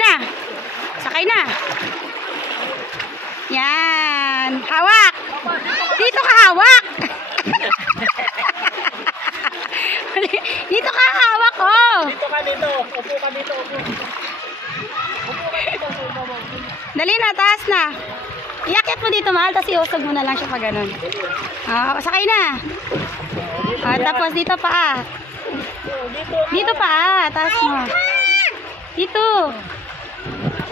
na. Sakay na. Yan. Hawak. Dito ka hawak. Dito ka hawak, oh. Dito ka dito. Upo ka dito. Upo. Dali na, taas na. Iakit mo dito, mahal, tapos iusog mo na lang siya pa ganun. Sakay na. Tapos dito pa. Dito pa, taas mo. Dito.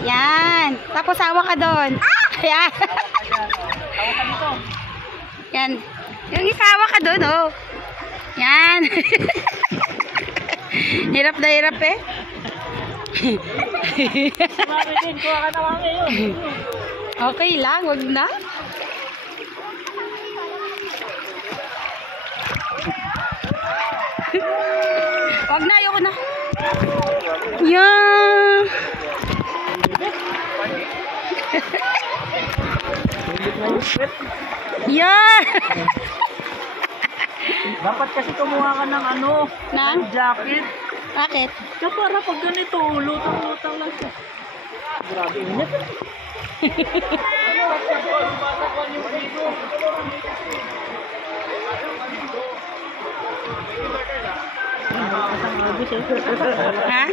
Yan. Tapos hawak ka doon. Yan. Yan. Yung isawa ka doon, oh. Yan. Hirap na hirap eh. Mami din, kuha ka na mami yun. Okay lang, wag na. Wag na, ayoko na. Yan. Yan. Dapat kasi kumuha ka ng ano, Ng? jacket. Bakit? Kaya para pag ganito, lutang-lutang lang siya. Grabe init. Ha?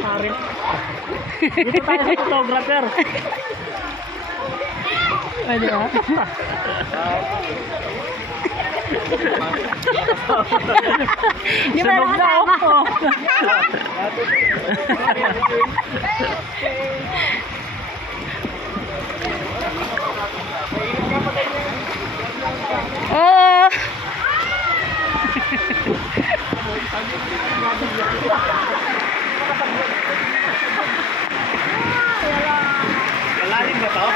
Dito tayo sa photographer. Pwede ba? Di ba nakasama? Oo. Malalim ba to?